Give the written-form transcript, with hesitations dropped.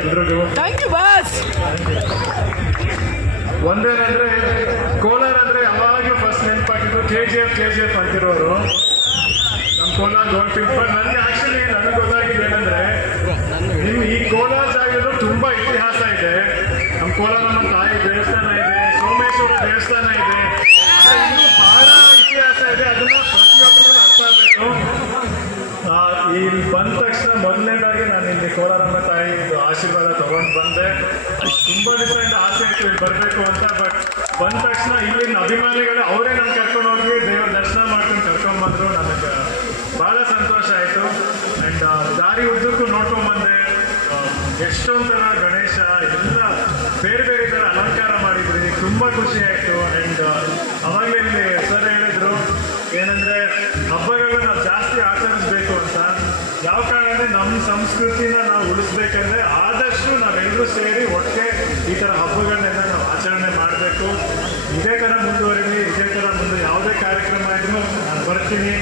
ಎಲ್ರಿಗೂ thank you boss. ಒಂದೇನಂದ್ರೆ Kolar ಅಂದ್ರೆ ಯಾವಾಗಲೂ ಫಸ್ಟ್ ನೆನಪಾಗಿದ್ದು ಕೆ ಜಿ ಎಫ್ ಅಂತಿರೋರು ನಮ್ಮ ಕೋಲಾರ ಗೋಲ್ಡ್ ಪಿಂಕ್. ಬಟ್ ನನಗೆ ಆಕ್ಚುಲಿ ನನಗೆ ಗೊತ್ತಾಗಿದೆ ಏನಂದ್ರೆ ನಿಮ್ ಈ ಕೋಲಾರ ಜಾಗದ್ದು ತುಂಬಾ ಇತಿಹಾಸ ಇದೆ. ನಮ್ಮ ಕೋಲಾರಮ್ಮ ತಾಯಿ ದೇವಸ್ಥಾನ ಇದೆ, ಸೋಮೇಶ್ವರ ದೇವಸ್ಥಾನ ಇದೆ, ಇನ್ನೂ ಬಹಳ ಇತಿಹಾಸ ಇದೆ. ಅದನ್ನು ಪ್ರತಿಯೊಬ್ಬರಿಗೂ ಅರ್ಥ ಆಗಬೇಕು. ಇಲ್ಲಿ ಬಂದ ತಕ್ಷಣ ಮೊದಲನೇದಾಗಿ ನಾನು ಇಲ್ಲಿ ಕೋಲಾರಮ್ಮ ತಾಯಿ ಆಶೀರ್ವಾದ ತಗೊಂಡು ಬಂದೆ. ತುಂಬಾ ದಿವಸದಿಂದ ಆಸೆ ಇತ್ತು ಇಲ್ಲಿ ಬರಬೇಕು ಅಂತ. ಬಟ್ ಬಂದ ತಕ್ಷಣ ಇಲ್ಲಿನ ಅಭಿಮಾನಿಗಳು ಅವರೇ ನಮ್ಗೆ ಕರ್ಕೊಂಡು ಹೋಗಿ ದೇವ್ರ ದರ್ಶನ ಮಾಡ್ಕೊಂಡು ಕರ್ಕೊಂಡ್ ಬಂದ್ರು. ನನಗೆ ಬಹಳ ಸಂತೋಷ ಆಯಿತು. ಆ್ಯಂಡ್ ದಾರಿ ಉದ್ದಕ್ಕೂ ನೋಡ್ಕೊಂಡ್ಬಂದೆ. ಎಷ್ಟೊಂದು ಥರ ಗಣೇಶ ಎಲ್ಲ ಬೇರೆ ಬೇರೆ ಥರ ಅಲಂಕಾರ ಮಾಡಿದ್ರಿ, ತುಂಬ ಖುಷಿ ಆಯಿತು. ಆ್ಯಂಡ್ ಅವಾಗಲೇ ಇಲ್ಲಿ ಸರ್ ಹೇಳಿದ್ರು ಏನಂದರೆ ಹಬ್ಬಗಳನ್ನ ನಾವು ಜಾಸ್ತಿ ಆಚರಿಸ್ಬೇಕು ಅಂತ. ಯಾವ ಕಾರಣ ಅಂದರೆ ನಮ್ಮ ಸಂಸ್ಕೃತಿನ ನಾವು ಉಳಿಸ್ಬೇಕಂದ್ರೆ ಆದಷ್ಟು ನಾವೆಲ್ಲರೂ ಸೇರಿ ಒಟ್ಟಿಗೆ ಈ ಥರ ಹಬ್ಬಗಳನ್ನೆಲ್ಲ ನಾವು ಆಚರಣೆ ಮಾಡಬೇಕು. ಇದೇ ಥರ ಮುಂದುವರಿಲಿ, ಇದೇ ಥರ ಮುಂದೆ ಯಾವುದೇ ಕಾರ್ಯಕ್ರಮ ಇದ್ರೂ ನಾನು ಬರ್ತೀನಿ.